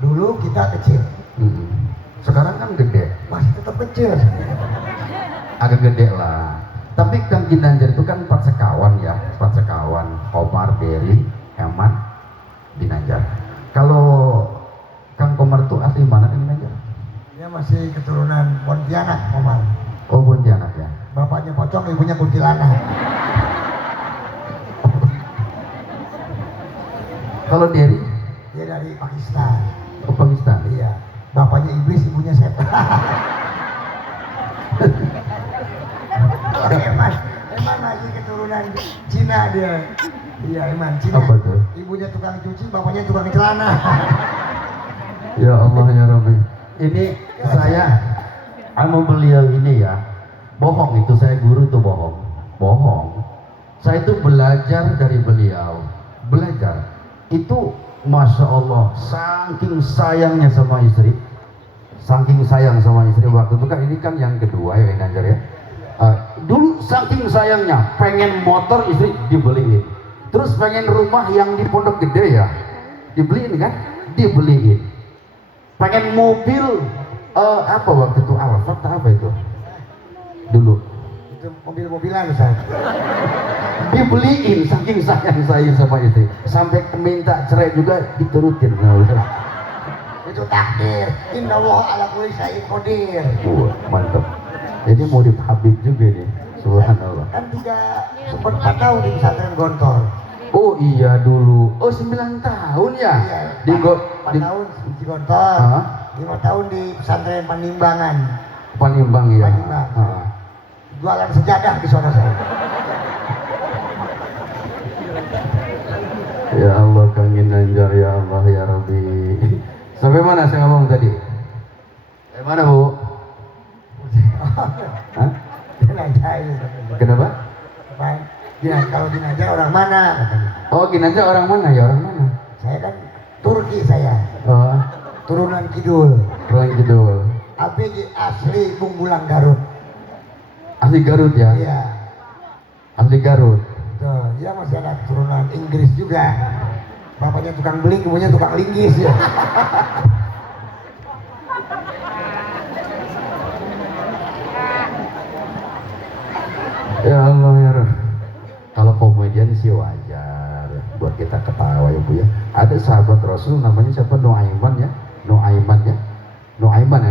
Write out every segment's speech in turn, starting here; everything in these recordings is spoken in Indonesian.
Dulu kita kecil. Sekarang kan gede. Masih tetap kecil. Agak gede lah. Tapi Kang Ginanjar itu kan 4 sekawan ya, 4 sekawan. Komar, Berry, Heman, Ginanjar. Kalau Kang Komar tuh asli mana Kang Ginanjar? Dia masih keturunan Pontianak, Komar. Oh, Pontianak ya. Bapaknya pocong, ibunya kuntilanak. Kalau Derry? Dia dari Pakistan. Oh, Pakistan. Iya. Bapaknya iblis, ibunya setan. Eman lagi keturunan Cina dia. Iya, Eman Cina. Apa tuh? Ibunya tukang cuci, bapaknya tukang celana. Ya Allah ya Rabbi. Ini saya anu beliau ini ya. Bohong itu, saya guru tuh bohong. Saya itu belajar dari beliau. Belajar. Itu Masya Allah, saking sayangnya sama istri. Saking sayang sama istri waktu itu kan, ini kan yang kedua ya Ginanjar ya. Dulu saking sayangnya, pengen motor istri dibeliin. Terus pengen rumah yang di Pondok Gede ya, dibeliin kan? Dibeliin. Pengen mobil apa waktu itu, Alphard apa itu? Dulu. Itu mobil-mobilan Ustaz. Dibeliin saking sayang saya sama istri. Sampai minta cerai juga diturutin. Itu takdir. Innallaha ala kulli syai'in qadir. Wah, mantap. Jadi mau di Habib juga nih. Subhanallah. Kan sempat 4 tahun di pesantren Gontor. Oh iya dulu. Oh 9 tahun ya? Iya. Di 4 tahun di Gontor. 5 tahun di pesantren Panimbangan. Panimbang ya. Panimbang. Jualan sejadah di sana saya. Ya Allah Kang Ginanjar, ya Allah ya Rabbi. Sampai mana saya ngomong tadi? Sampai mana Bu? Hah? Ginanjar. Kenapa? Kalau Ginanjar orang mana? Oh Ginanjar orang mana ya, orang mana? Saya kan Turki saya. Oh, Turunan Kidul. orang Kidul. ABG asli Bungbulang Garut. Asli Garut ya? Iya. Asli Garut. Tuh, dia masih ada turunan Inggris juga. Bapaknya tukang beling, ibunya tukang linggis ya. Ya Allah ya Rabbi. Kalau komedian sih wajar buat kita ketawa ya Bu ya. Ada sahabat Rasul namanya siapa? Nuaiman ya. Nuaiman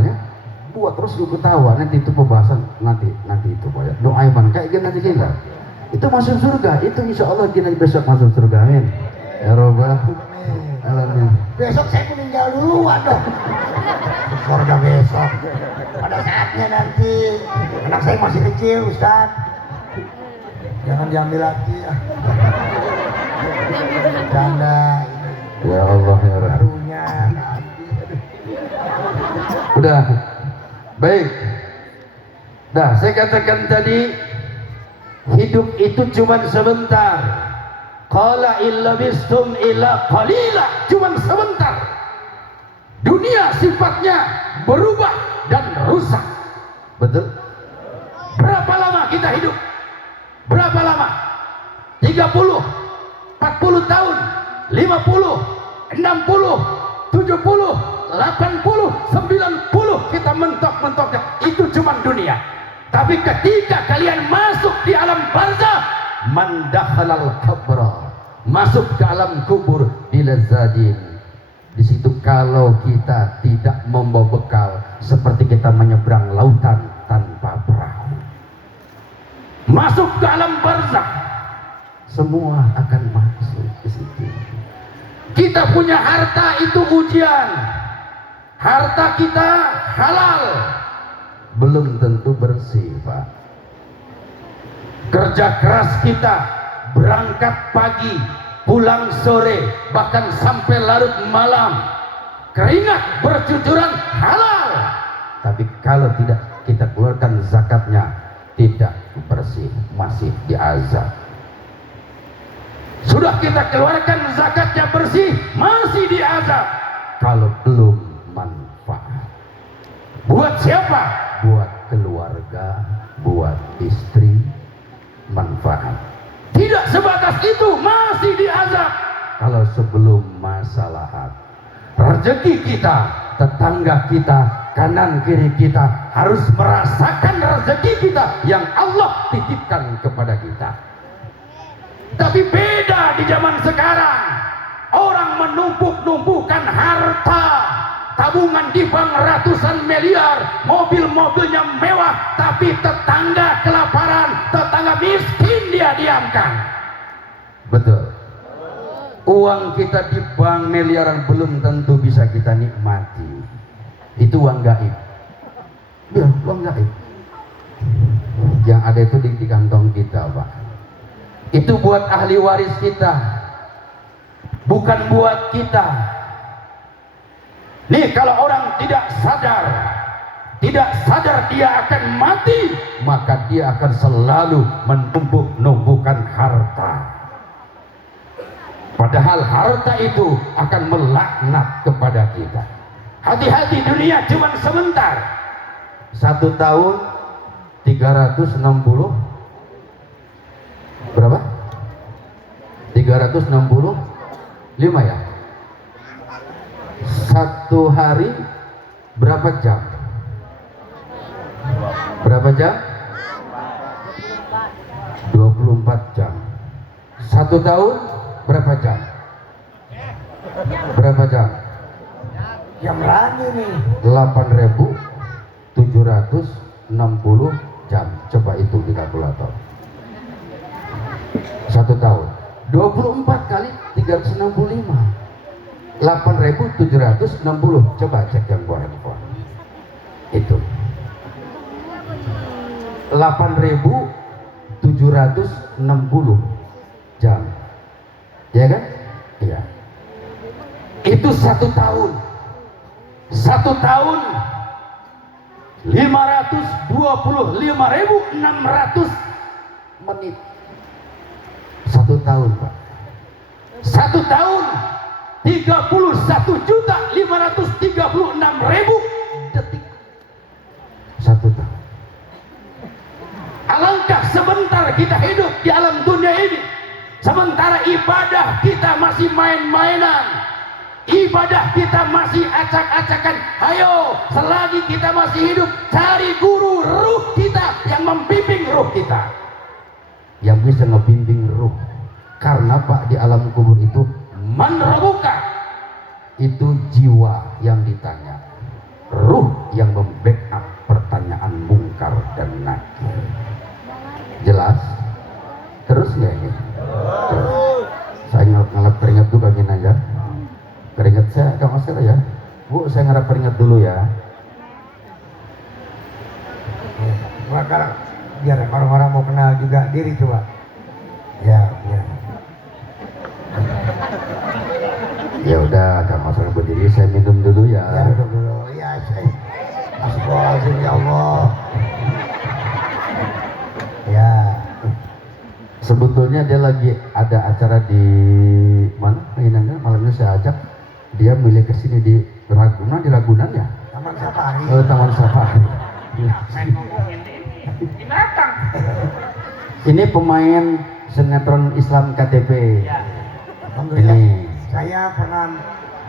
ya. Buat terus gue ketawa, nanti itu pembahasan nanti itu Bu ya. Nuaiman kayak gini nanti kita. Itu masuk surga, itu insya Allah kita besok masuk surga, amin. Ya Rabbal alamin. Besok saya meninggal duluan dong. Surga besok. Pada saatnya nanti. Anak saya masih kecil Ustaz. Jangan diambil lagi ya. Canda. Ya Allah ya Rabbi. Barunya. Udah. Baik. Dah, saya katakan tadi hidup itu cuma sebentar. Qala illa bistum illa qalila, cuma sebentar. Dunia sifatnya berubah dan rusak. Betul? Berapa lama kita hidup? Berapa lama? 30, 40 tahun, 50, 60, 70, 80, 90 kita mentok-mentoknya. Itu cuma dunia. Tapi ketika kalian masuk di alam barzah, man dakhalal qabra, masuk ke alam kubur bilazadin. Di situ kalau kita tidak membawa bekal, seperti kita menyeberang lautan tanpa perahu. Masuk ke alam barzah, semua akan masuk ke situ. Kita punya harta itu ujian. Harta kita halal, belum tentu bersih Pak. Kerja keras kita, berangkat pagi, pulang sore, bahkan sampai larut malam, keringat bercucuran halal. Tapi kalau tidak kita keluarkan zakatnya, tidak bersih, masih diazab. Sudah kita keluarkan zakatnya bersih, masih diazab. Kalau belum manfaat. Buat siapa? Buat keluarga, buat istri, manfaat. Tidak sebatas itu, masih diazab. Kalau sebelum masalah rezeki kita, tetangga kita, kanan kiri kita harus merasakan rezeki kita yang Allah titipkan kepada kita. Tapi beda di zaman sekarang, orang menumpuk-numpukan harta, tabungan di bank ratusan miliar, mobil-mobilnya mewah, tapi tetangga kelaparan, tetangga miskin dia diamkan. Betul. Uang kita di bank miliaran belum tentu bisa kita nikmati. Itu uang gaib. Ya, uang gaib. Yang ada itu di kantong kita, Pak. Itu buat ahli waris kita, bukan buat kita. Nih, kalau orang tidak sadar dia akan mati, maka dia akan selalu menumpuk-numpukan harta. Padahal harta itu akan melaknat kepada kita. Hati-hati, dunia cuma sebentar. 1 tahun 360 berapa? 365 ya? 1 hari berapa jam? Berapa jam? 24 jam. 1 tahun berapa jam? Berapa jam? Jam lagi nih. 8.760 jam. Coba hitung di kalkulator. 1 tahun 24 kali 365, 8.760. Coba cek yang buat handphone. Itu 8.760 jam, ya kan? Iya. Itu 1 tahun. 1 tahun 525.600 menit. 1 tahun, Pak. 1 tahun 31.536.000 detik. 1 tahun. Alangkah sebentar kita hidup di alam dunia ini, sementara ibadah kita masih main-mainan, ibadah kita masih acak-acakan. Ayo, selagi kita masih hidup, cari guru ruh kita yang membimbing ruh kita, yang bisa membimbing ruh. Karena Pak, di alam kubur itu menrebuka, itu jiwa yang ditanya, ruh yang membackup pertanyaan mungkar dan nakir. Jelas? Terus nggak ini? Terus. Saya ngalap keringat dulu bagian aja. Keringat saya agak masuk ya. Bu, saya ngarap keringat dulu ya. Sekarang biar orang-orang mau kenal juga diri coba. Ya, ya. Ya udah, Kang Mas berdiri, saya minum dulu ya. Ya, dulu. Ya, saya. Astagfirullahaladzim, ya Allah. Ya. Sebetulnya dia lagi ada acara di mana? Mainannya malamnya saya ajak. Dia milih ke sini di Ragunan, ya? Taman Safari. Taman Safari. Ini pemain sinetron Islam KTP. Ya. Alhamdulillah. Ini. Saya pernah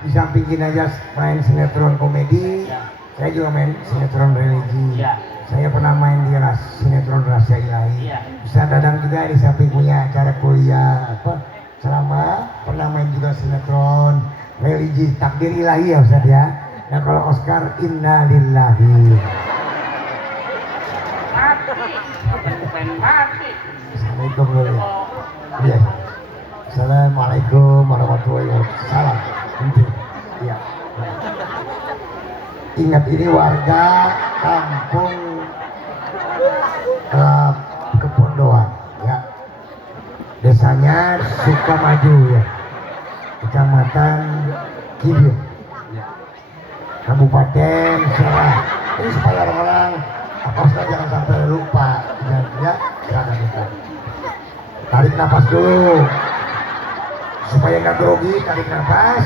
di samping aja main sinetron komedi. Ya. Saya juga main sinetron religi. Ya. Saya pernah main di sinetron Rahasia Ilahi. Ya. Ustaz Dadang juga di samping punya acara kuliah selama pernah main juga sinetron religi Takdir Ilahi ya Ustaz ya. Nah kalau Oscar Inna Lillahi. Mati. Assalamualaikum warahmatullahi. Iya. Assalamualaikum warahmatullahi wabarakatuh. Iya. Ingat ini warga kampung Kepondoan ya. Desanya Sukamaju ya. Kecamatan Kibir. Kabupaten Serang. Ini supaya orang-orang Ustaz jangan sampai lupa ya, silakan Ustaz. Tarik nafas dulu supaya nggak grogi. Tarik nafas,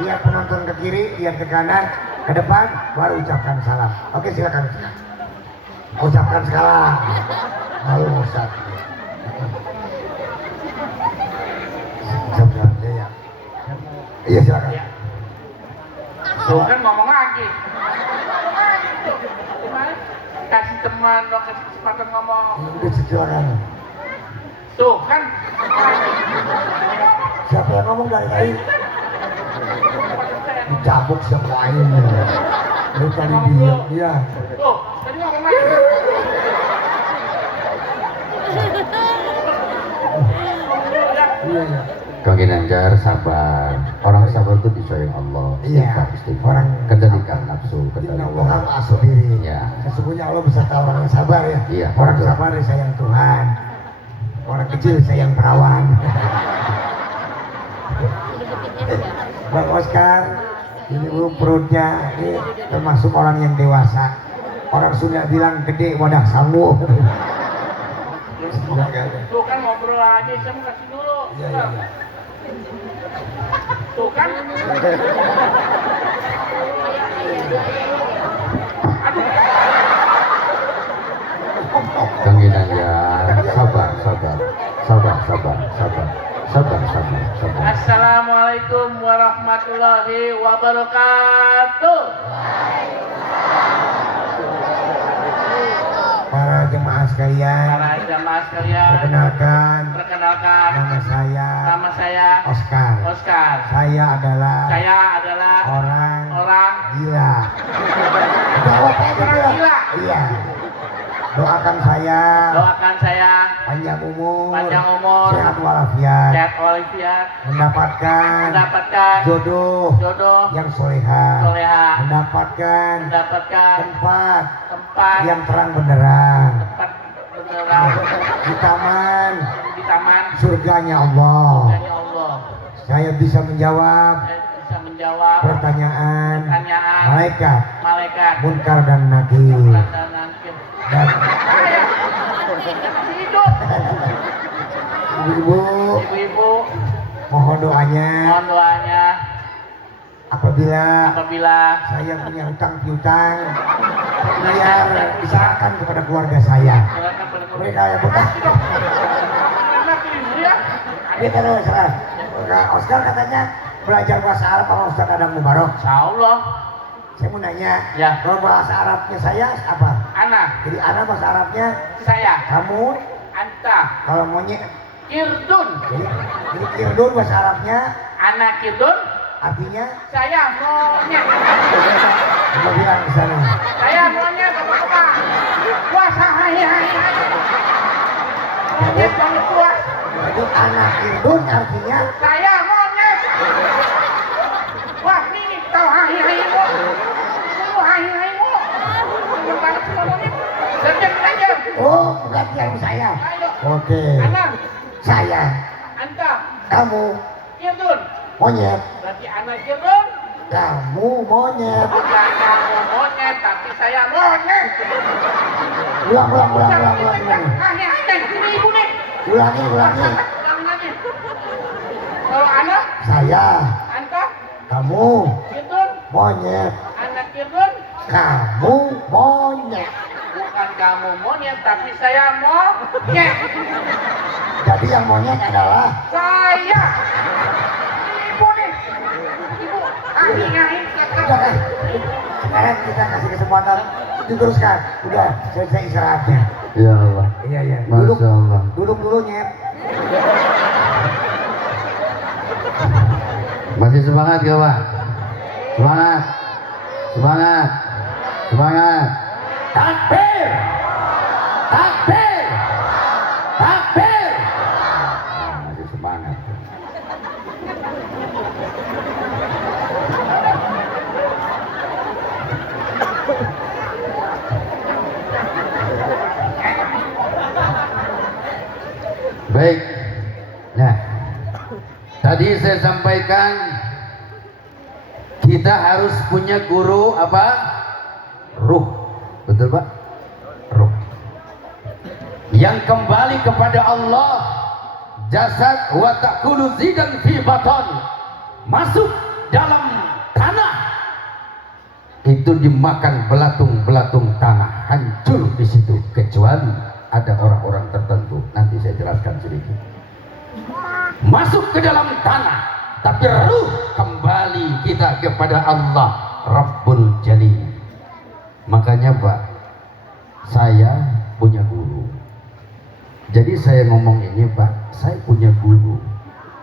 lihat penonton ke kiri, lihat ke kanan, ke depan, baru ucapkan salam. Oke, silakan Ustaz. Ucapkan salam. Lalu Ustaz. Ucapkan ya. Iya silakan. Tuh kan ngomong lagi. Gimana? Kasih teman dong, kasih kesempatan ngomong. Udah jadi orang. Tuh kan. Siapa yang ngomong dari tadi? Dicabuk siapa lain. Lu tadi diam dia. Tuh, tadi ngomong lagi. Iya iya. Kang Ginanjar sabar. Orang sabar itu disayang Allah. Iya. Istighfar. Kendalikan nafsu, Inna kendalikan. Allah asbiri. Ya. Sesungguhnya Allah beserta orang yang sabar ya. Iya, Orang betul. sabar disayang Tuhan. Orang kecil sayang perawan. Bang Oscar, ini perutnya ini termasuk orang yang dewasa. Orang Sunda bilang gede wadah sanggup. Tuh kan ngobrol lagi, saya mau kasih dulu. Iya iya. Iya. Tuh kan. Kang Ginanjar, sabar, sabar, sabar, sabar, sabar, sabar, sabar, sabar. Assalamualaikum warahmatullahi wabarakatuh. Para jemaah sekalian, Para jamaah sekalian, perkenalkan perkenalkan nama nama saya Oscar. Oscar. Saya adalah Saya adalah orang gila. Jawab aja Orang dia. gila. Iya. Doakan saya doakan saya panjang umur, panjang umur, sehat walafiat, sehat walafiat, mendapatkan mendapatkan jodoh jodoh yang soleha, soleha, mendapatkan mendapatkan tempat tempat yang terang benderang tempat beneran di taman di taman surganya Allah. surganya Allah. Saya bisa menjawab Saya bisa menjawab pertanyaan pertanyaan malaikat, malaikat munkar dan nakir. dan nakir. Dan Saya masih hidup. ibu-ibu Ibu-ibu, mohon doanya mohon doanya apabila apabila saya punya hutang piutang biar diserahkan kepada keluarga saya. silakan pada Mereka yang bekas karena dulu ya. dia terus serah. Oscar katanya belajar bahasa Arab sama Ustaz Adam Mubarok. Insya Allah. Saya mau nanya, Ya. kalau bahasa Arabnya saya apa? Anak, Jadi anak bahasa Arabnya saya, kamu, anta, kalau monyet. kirdun, Jadi kirdun bahasa Arabnya anak kirdun, artinya saya monyet, apa bilang di sana? saya monyet apa? Puas, hai, monyet banget puas, Jadi anak kirdun artinya saya monyet, wah ini tahu hai mu, lu hai mu, lu banget semua monyet, kerja aja, oh perhatian saya. ayo, Oke. anak, Saya, anta, kamu kirdun, monyet, berarti anak kirdun. kamu monyet. Bukan kamu monyet, tapi saya monyet. Ulang. Ini ibu nih. Ulangi. Ulangi lagi. Kalau anak, Saya, anta, kamu kirdun, monyet, anak kirdun, kamu monyet. bukan kamu monyet, tapi saya monyet. Jadi yang monyet adalah Saya. Ini ibu nih. Ibu, ahi. udah kan? Sekarang kita kasih kesempatan diteruskan. Udah selesai istirahatnya. Ya Allah. Iya. Masya Allah. Duduk dulu nyet. Masih semangat gak Pak? Semangat. Semangat. Semangat. Takbir. Takbir. Takbir. Nah, masih semangat. Baik. Nah, tadi saya sampaikan kita harus punya guru apa? Ruh. Betul Pak? Ruh. Yang kembali kepada Allah. Jasad wa ta'kulu zidan fi baton. Masuk dalam tanah. Itu dimakan belatung-belatung tanah, hancur di situ kecuali ada orang-orang tertentu. Nanti saya jelaskan sedikit. Masuk ke dalam tanah, tapi ruh kembali kita kepada Allah Rabbul Jalil. Makanya Pak, saya punya guru. Jadi saya ngomong ini Pak, saya punya guru.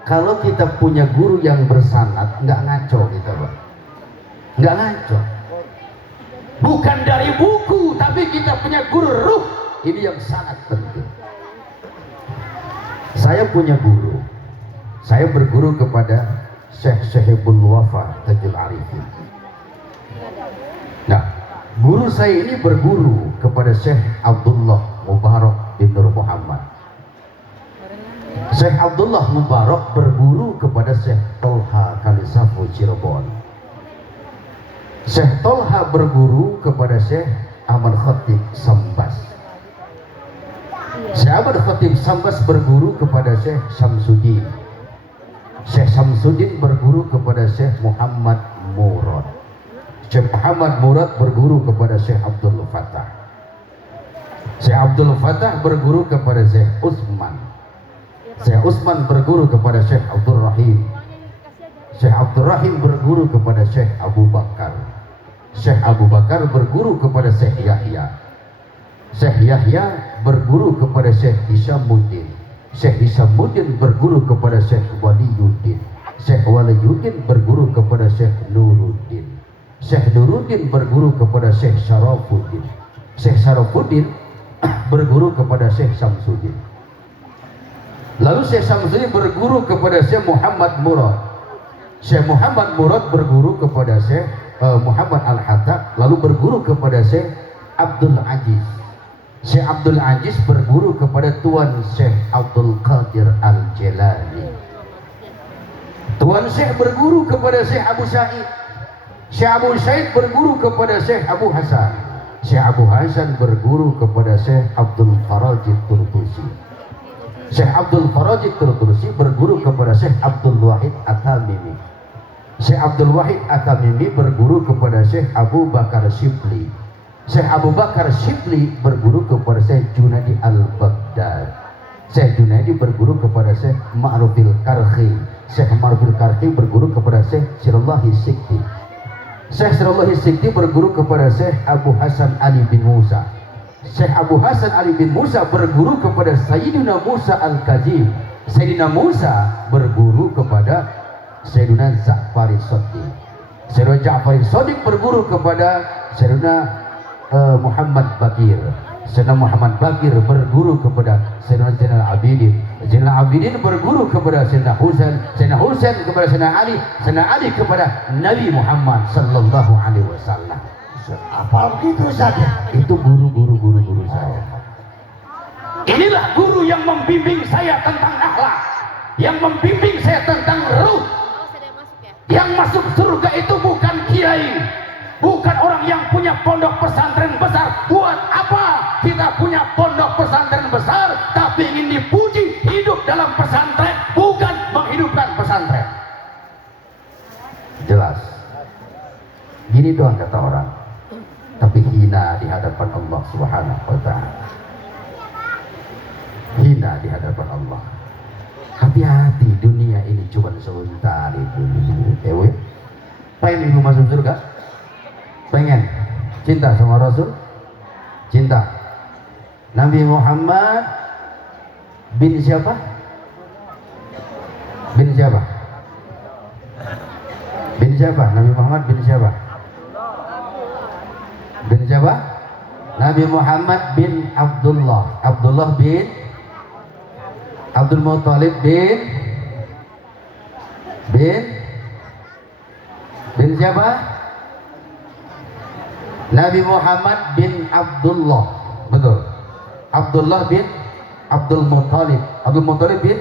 Kalau kita punya guru yang bersanad, nggak ngaco kita Pak, nggak ngaco. Bukan dari buku, tapi kita punya guru ruh. Ini yang sangat penting. Saya punya guru. Saya berguru kepada Syekh Syahibul Wafa Tajul Arifin. Nah, guru saya ini berguru kepada Syekh Abdullah Mubarak bin Nur Muhammad. Syekh Abdullah Mubarak berguru kepada Syekh Tolha Kalisafu Cirebon. Syekh Tolha berguru kepada Syekh Ahmad Khatib Sambas. Syekh Ahmad Khatib Sambas berguru kepada Syekh Syamsuddin. Syekh Syamsuddin berguru kepada Syekh Muhammad Murad. Syekh Muhammad Murad berguru kepada Syekh Abdul Fattah. Syekh Abdul Fattah berguru kepada Syekh Utsman. Syekh Utsman berguru kepada Syekh Abdul Rahim. Syekh Abdul Rahim berguru kepada Syekh Abu Bakar. Syekh Abu Bakar berguru kepada Syekh Yahya. Syekh Yahya berguru kepada Syekh Hishamuddin. Syekh Hishamuddin berguru kepada Syekh Waliyuddin. Syekh Waliyuddin berguru kepada Syekh Nuruddin. Syekh Nuruddin berguru kepada Syekh Syarafuddin. Syekh Syarafuddin berguru kepada Syekh Syamsuddin. Lalu Syekh Syamsuddin berguru kepada Syekh Muhammad Murad. Syekh Muhammad Murad berguru kepada Syekh Muhammad Al-Hatta, lalu berguru kepada Syekh Abdul Aziz. Syekh Abdul Aziz berguru kepada Tuan Syekh Abdul Qadir Al-Jilani. Tuan Syekh berguru kepada Syekh Abu Sa'id. Syekh Abu Sa'id berguru kepada Syekh Abu Hasan. Syekh Abu Hasan berguru kepada Syekh Abdul Farajid Turtusi. Syekh Abdul Farajid Turtusi berguru kepada Syekh Abdul Wahid At-Tamimi. Syekh Abdul Wahid At-Tamimi berguru kepada Syekh Abu Bakar Shibli. Syekh Abu Bakar Shibli berguru kepada Syekh Junadi Al-Baghdad. Syekh Junadi berguru kepada Syekh Ma'rufil Karhi. Syekh Ma'rufil Karhi berguru kepada Syekh Sirallahi Sikti. Syekh Sirallahi Sikti berguru kepada Syekh Abu Hasan Ali bin Musa. Syekh Abu Hasan Ali bin Musa berguru kepada Sayyidina Musa Al-Kazim. Sayyidina Musa berguru kepada Sayyidina Ja'fari Shadiq. Sayyidina Ja'fari Shadiq berguru kepada Sayyidina Muhammad Bakir. Sayyidina Muhammad Bakir berguru kepada Sayyidina Zainal Abidin. Zainal Abidin berguru kepada Sayyidina Husain. Sayyidina Husain kepada Sayyidina Ali. Sayyidina Ali kepada Nabi Muhammad sallallahu alaihi wasallam. Apa begitu saja? Itu guru saya. Inilah guru yang membimbing saya tentang akhlak, yang membimbing saya tentang ruh. Yang masuk surga itu bukan kiai, bukan orang yang punya pondok pesantren besar. Buat apa kita punya pondok pesantren besar tapi ingin dipuji hidup dalam pesantren, bukan menghidupkan pesantren? Jelas. Gini doang kata orang, tapi hina di hadapan Allah Subhanahu wa ta'ala. Hina di hadapan Allah. Hati-hati, dunia ini cuma sebentar itu. Pengen ibu masuk surga? Pengen? Cinta sama Rasul? Cinta. Nabi Muhammad bin siapa? Bin siapa? Bin siapa? Nabi Muhammad bin siapa? Bin siapa? Nabi Muhammad bin Abdullah. Abdullah bin Abdul Muttalib bin siapa? Nabi Muhammad bin Abdullah. Betul. Abdullah bin Abdul Muttalib. Abdul Muttalib bin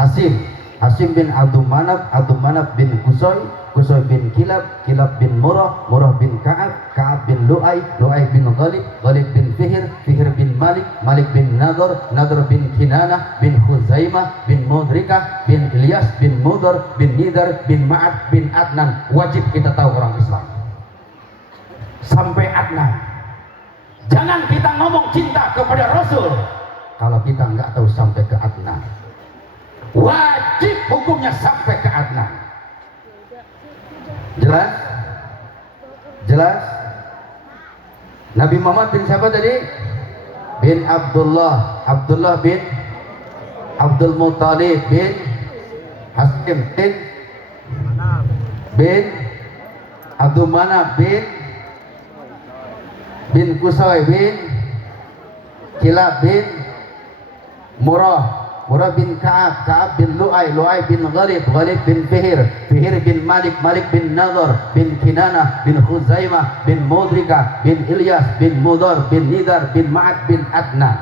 Hasim. Hasim bin Abdul Manaf bin Qusay. Qusay bin Kilab bin Murrah bin Ka'ab bin Lu'ay bin Ghalib bin Fihr bin Malik bin Nadr bin Kinanah bin Khuzaimah bin Mudrikah bin Ilyas bin Mudar bin Nidar bin Ma'ad bin Adnan. Wajib kita tahu orang Islam sampai Adnan. Jangan kita ngomong cinta kepada Rasul kalau kita nggak tahu sampai ke Adnan. wajib hukumnya sampai ke Adnan. Jelas? Jelas? Nabi Muhammad bin siapa tadi? Bin Abdullah, Abdullah bin Abdul Muttalib bin Hasim bin Abdul Manaf bin Qusay bin Kilab bin Murrah bin Ka'ab bin Lu'ay bin Ghalib bin Fihir bin Malik bin Nadhr bin Kinanah bin Khuzaimah bin Mudrika bin Ilyas bin Mudhar bin Nidar bin Ma'ad bin Adnan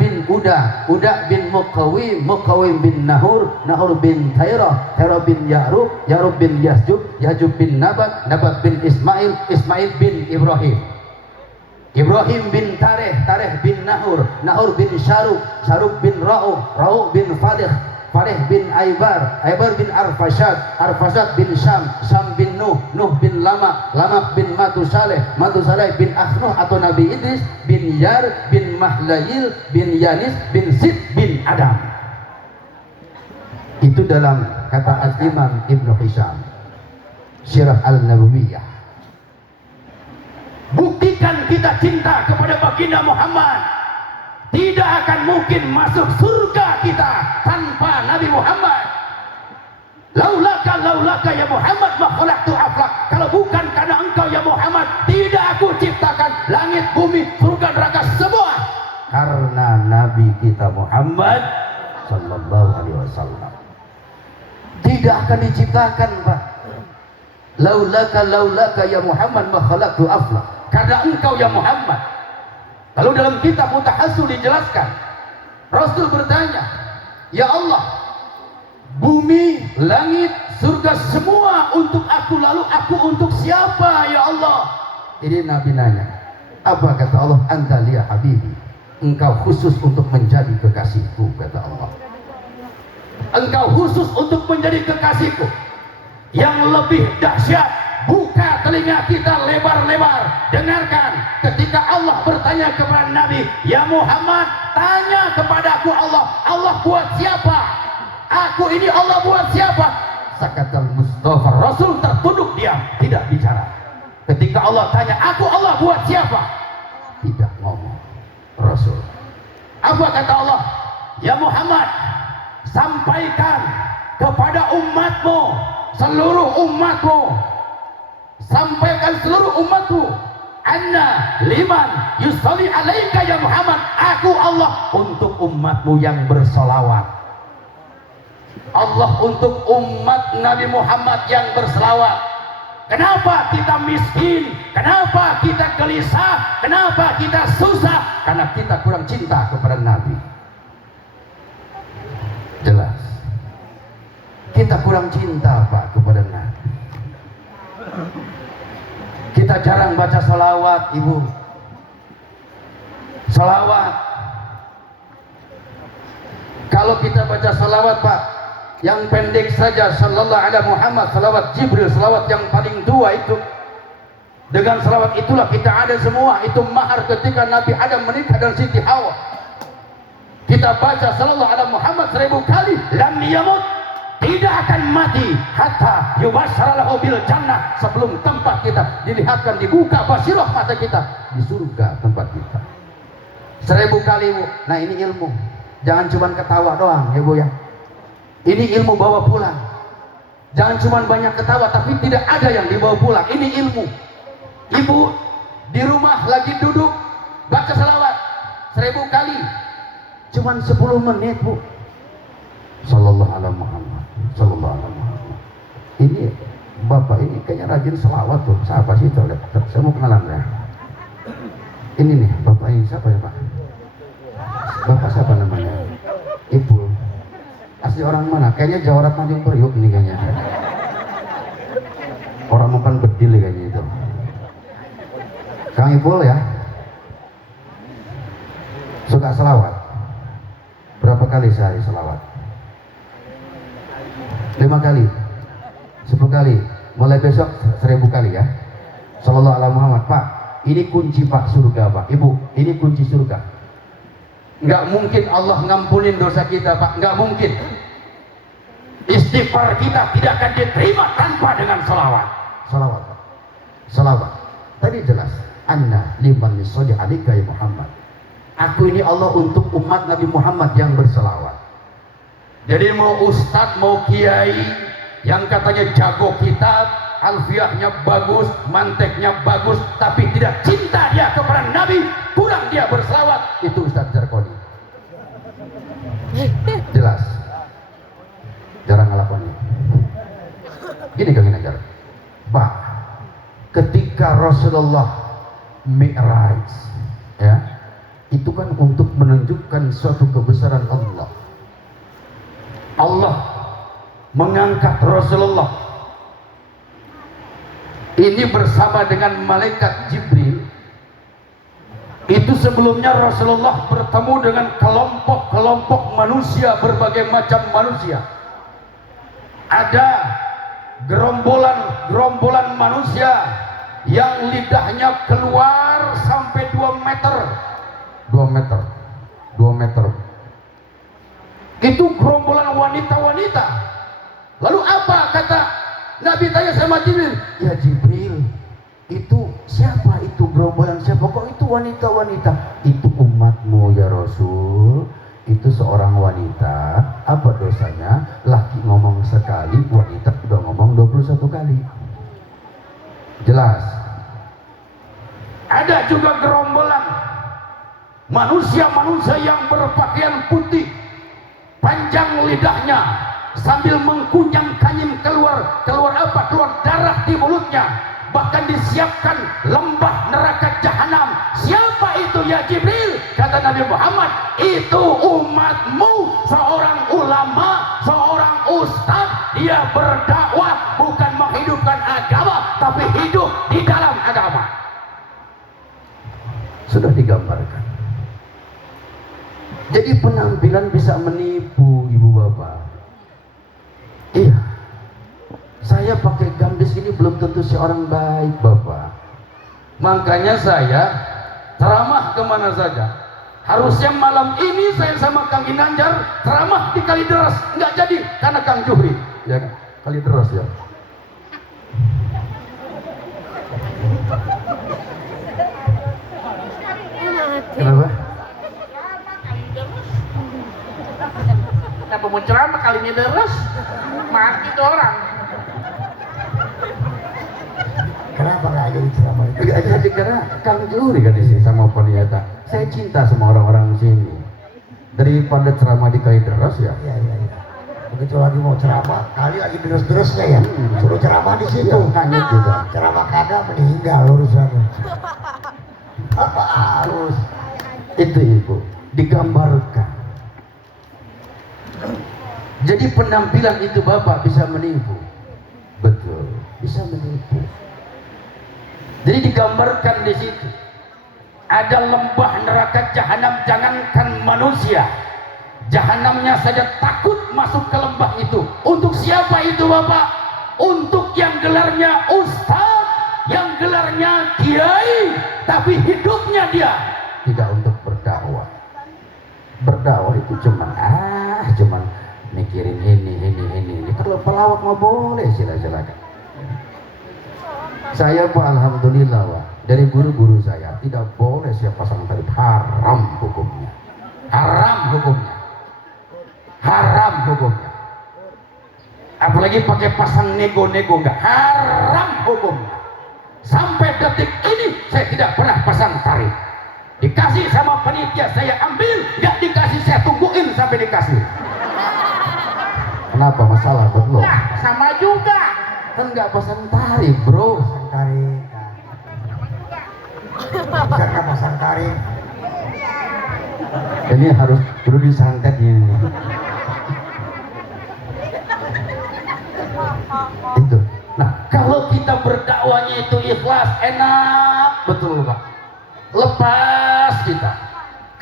bin Uda bin Muqawim bin Nahur bin Tairah bin Ya'rub bin Ya'jub bin Nabat bin Ismail bin Ibrahim bin Tareh bin Nahur bin Syarub bin Ra'u bin Falih bin Aibar bin Arfashad bin Syam bin Nuh bin Lamak bin Matusaleh bin Akhnuh atau Nabi Idris bin Yar bin Mahlayil bin Yanis bin Sid bin Adam. Itu dalam kata Al-Imam Ibnu Hisham Sirah Al-Nabawiyah. Buktikan kita cinta kepada baginda Muhammad. Tidak akan mungkin masuk surga kita tanpa Nabi Muhammad. Laulaka ya Muhammad ma khalaqtu aflak. Kalau bukan karena engkau ya Muhammad, tidak aku ciptakan langit, bumi, surga, neraka semua. Karena Nabi kita Muhammad sallallahu alaihi wasallam tidak akan diciptakan, Pak. Laulaka ya Muhammad ma khalaqtu aflak. Karena engkau ya Muhammad. Lalu dalam kitab Mutahassul dijelaskan, Rasul bertanya, ya Allah, bumi, langit, surga semua untuk aku, lalu aku untuk siapa ya Allah? Ini Nabi nanya. Apa kata Allah? Anta liya habibi, engkau khusus untuk menjadi kekasihku, kata Allah. Engkau khusus untuk menjadi kekasihku. Yang lebih dahsyat, buka telinga kita lebar-lebar, dengarkan ketika Allah bertanya kepada Nabi, ya Muhammad, tanya kepadaku Allah buat siapa? Aku ini Allah buat siapa? Sakatal Mustafa, Rasul tertunduk diam, tidak bicara. Ketika Allah tanya, aku Allah buat siapa? Tidak ngomong Rasul. Apa kata Allah? Ya Muhammad, sampaikan kepada umatmu, seluruh umatku, sampaikan seluruh umatku, anna liman yusalli alaika ya Muhammad, aku Allah untuk umatmu yang bersolawat. Allah untuk umat Nabi Muhammad yang berselawat. Kenapa kita miskin? Kenapa kita gelisah? Kenapa kita susah? Karena kita kurang cinta kepada Nabi. Jelas. Kita kurang cinta, Pak, kepada Nabi. Kita jarang baca salawat, Ibu. Salawat. Kalau kita baca salawat, Pak, yang pendek saja, sallallahu alaihi Muhammad, salawat Jibril, salawat yang paling tua itu. Dengan salawat itulah kita ada semua. Itu mahar ketika Nabi Adam menikah dan Siti Hawa. Kita baca sallallahu alaihi Muhammad 1000 kali, lam yamut, tidak akan mati hatta yubasyaralahu bil jannah, sebelum tempat kita dilihatkan, dibuka basirah mata kita di surga tempat kita. 1000 kali, Bu. Nah, ini ilmu. Jangan cuma ketawa doang, ya Bu ya. Ini ilmu bawa pulang. Jangan cuma banyak ketawa tapi tidak ada yang dibawa pulang. Ini ilmu. Ibu di rumah lagi duduk baca salawat 1000 kali, cuman 10 menit, Bu. Sallallahu alaihi Muhammad, sallallahu alaihi Muhammad. Ini bapak ini kayaknya rajin selawat tuh. Siapa sih itu? Saya mau kenalan ya. Ini nih bapak ini siapa ya Pak? Bapak siapa namanya? Ibu. Asli orang mana? Kayaknya Jawa Barat Tanjung Priok ini kayaknya. Orang makan bedil kayaknya itu. Kang Ipul ya. Suka selawat. Berapa kali sehari selawat? 5 kali, 10 kali, mulai besok 1000 kali ya. Sallallahu alaihi Muhammad. Pak, ini kunci Pak surga, Pak. Ibu, ini kunci surga. Nggak mungkin Allah ngampunin dosa kita, Pak. Nggak mungkin. Istighfar kita tidak akan diterima tanpa dengan salawat. Salawat, Pak. Salawat. Tadi jelas. Anna liman yusolli alika ya Muhammad. Aku ini Allah untuk umat Nabi Muhammad yang berselawat. Jadi mau ustadz, mau kiai yang katanya jago kitab, alfiahnya bagus, manteknya bagus, tapi tidak cinta dia kepada Nabi, kurang dia berselawat, itu Ustadz Jarkoni. Jelas. Jarang ngelakuin. Gini Kang Inajar, Pak, ketika Rasulullah Mi'raj, ya, itu kan untuk menunjukkan suatu kebesaran Allah. Allah mengangkat Rasulullah ini bersama dengan malaikat Jibril. Itu sebelumnya Rasulullah bertemu dengan kelompok-kelompok manusia, berbagai macam manusia. Ada gerombolan manusia yang lidahnya keluar sampai 2 meter. 2 meter. 2 meter. Itu gerombolan wanita-wanita. Lalu apa kata Nabi tanya sama Jibril? Ya Jibril, itu siapa itu gerombolan siapa? Kok itu wanita-wanita? Itu umatmu ya Rasul. Itu seorang wanita. Apa dosanya? Laki ngomong sekali, wanita udah ngomong 21 kali. Jelas. Ada juga gerombolan manusia-manusia yang berpakaian putih, panjang lidahnya, sambil mengkunyang kanyim keluar apa? Keluar darah di mulutnya. Bahkan disiapkan lembah neraka jahanam. Siapa itu ya Jibril? Kata Nabi Muhammad, itu umatmu. Seorang ulama, seorang ustaz, dia berdakwah bukan menghidupkan agama, tapi hidup di dalam agama. Sudah digambarkan. Jadi penampilan bisa menipu ibu bapak. Iya, saya pakai gambis ini belum tentu seorang baik bapak. Makanya saya ceramah kemana saja. Harusnya malam ini saya sama Kang Inanjar ceramah di Kalideres, nggak jadi karena Kang Juhri. Ya, Kalideres ya. Kenapa? Kenapa mau ceramah kalinya deres? Mati tuh orang. Kenapa nggak jadi ceramah itu? Jadi karena Kang Juhri kan di sini sama pendeta. Saya cinta sama orang-orang sini. Daripada ceramah di Kalideres ya. Iya. Begitu lagi mau ceramah, kali lagi deres-deresnya ya. Suruh ceramah di situ. Hanyut juga. Ceramah kagak meninggal urusannya. Apa harus? Itu ibu digambarkan. Jadi penampilan itu bapak bisa menipu. Betul, bisa menipu. Jadi digambarkan di situ. Ada lembah neraka jahanam, jangankan manusia. Jahanamnya saja takut masuk ke lembah itu. Untuk siapa itu bapak? Untuk yang gelarnya ustaz, yang gelarnya kiai, tapi hidupnya dia tidak untuk berdakwah. Berdakwah itu cuman mikirin ini. Kalau pelawak mah boleh silakan. Saya Pak alhamdulillah Pak, dari guru-guru saya tidak boleh siap pasang tali, haram hukumnya. Haram hukumnya. Apalagi pakai pasang nego-nego, enggak, haram hukumnya. Sampai detik ini saya tidak pernah pasang tali. Dikasih sama panitia saya ambil, nggak dikasih saya tungguin sampai dikasih. Kenapa masalah buat lo? Nah, sama juga. Kan nggak pasang tali bro. Pasang tarik. Bisa nggak pasang tarik? Ini harus perlu disantet ini. Itu. Nah, kalau kita berdakwahnya itu ikhlas, enak betul Pak. Lepas kita.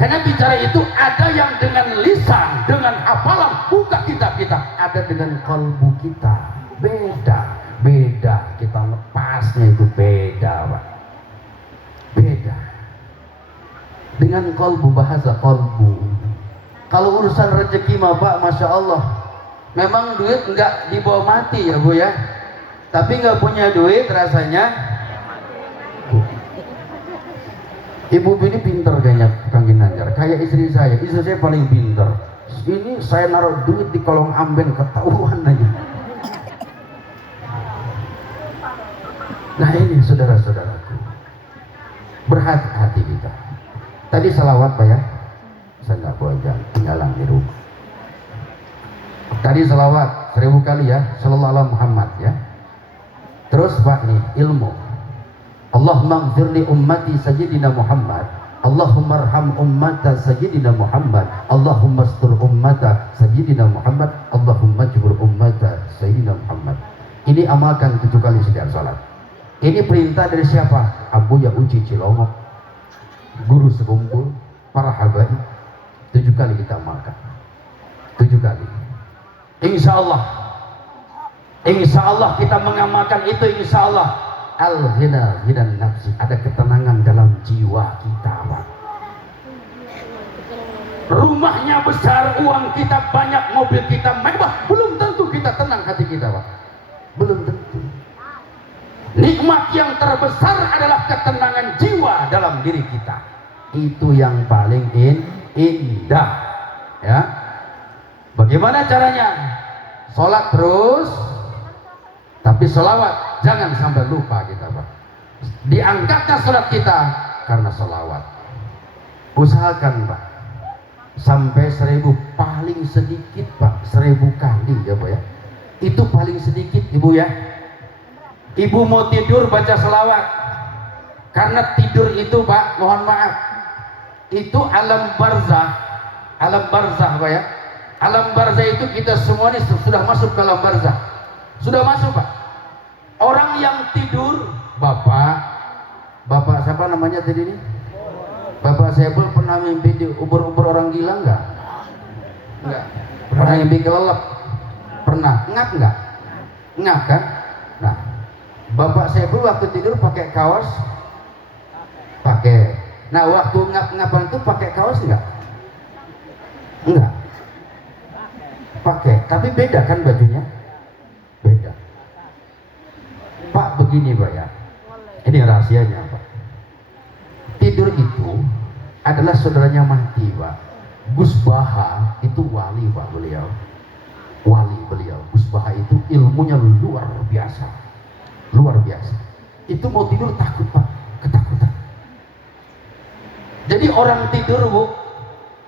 Karena bicara itu ada yang dengan lisan, dengan hafalan, buka kitab kita. Ada dengan kalbu kita. Beda. Kita lepasnya itu beda Pak. Beda. dengan kolbu, bahasa kolbu. Kalau urusan rezeki mah Pak, Masya Allah, memang duit nggak dibawa mati ya Bu ya, tapi nggak punya duit rasanya. Ibu ini pinter kayaknya Kang Ginanjar, kayak istri saya paling pinter. Ini saya naruh duit di kolong amben ketahuan aja. Nah ini saudara-saudaraku, berhati-hati kita. Tadi salawat Pak ya, saya nggak bawa jalan, tinggalan di rumah. Tadi salawat 1000 kali ya, sallallahu alaihi Muhammad ya. Terus Pak nih ilmu. Allahumma ighfir li ummati sayyidina Muhammad, Allahumma arham ummata sayyidina Muhammad, Allahumma astur ummata sayyidina Muhammad, Allahumma jbur ummata sayyidina Muhammad. Ini amalkan 7 kali setiap salat. Ini perintah dari siapa? Abu Ya Uji Cilongok, guru sekumpul, para habaib. 7 kali kita amalkan, 7 kali. Insya Allah kita mengamalkan itu. Insya Allah al-ghina ghinan nafsi, ada ketenangan dalam jiwa kita Pak. Rumahnya besar, uang kita banyak, mobil kita mewah, belum tentu kita tenang hati kita Pak, belum tentu. Nikmat yang terbesar adalah ketenangan jiwa dalam diri kita, itu yang paling indah ya. Bagaimana caranya? Sholat terus, tapi sholawat jangan sampai lupa kita Pak. Diangkatnya sholat kita karena sholawat. Usahakan Pak, sampai 1000, paling sedikit Pak 1000 kali ya Pak ya. Itu paling sedikit Ibu ya. Ibu mau tidur baca sholawat, karena tidur itu Pak, mohon maaf, itu alam barzah Pak ya. Alam barzah itu kita semua ini sudah masuk ke alam barzah, sudah masuk Pak. Orang yang tidur, bapak siapa namanya tadi ini? Bapak Sebel pernah mimpi di ubur-ubur orang gila enggak? Enggak. Pernah mimpi kelelep? Pernah. Ngap enggak? Ngap kan? Nah, Bapak Sebel waktu tidur pakai kaos? Pakai. Nah, waktu ngap-ngapan itu pakai kaos enggak? Enggak. Pakai, tapi beda kan bajunya? Beda. Pak begini Pak ya, ini rahasianya Pak. Tidur itu adalah saudaranya mati Pak. Gus Baha itu wali Pak, beliau wali, beliau Gus Baha itu ilmunya luar biasa, luar biasa. Itu mau tidur takut Pak, ketakutan. Jadi orang tidur Bu,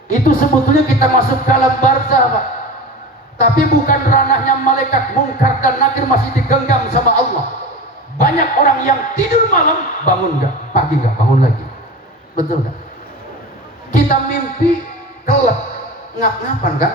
itu sebetulnya kita masuk ke alam barzah Pak, tapi bukan ranahnya malaikat mungkar dan nakir, masih digenggam sama Allah. Banyak orang yang tidur malam bangun enggak, pagi enggak bangun lagi, betul enggak? Kita mimpi kelep, ngap-ngapan kan,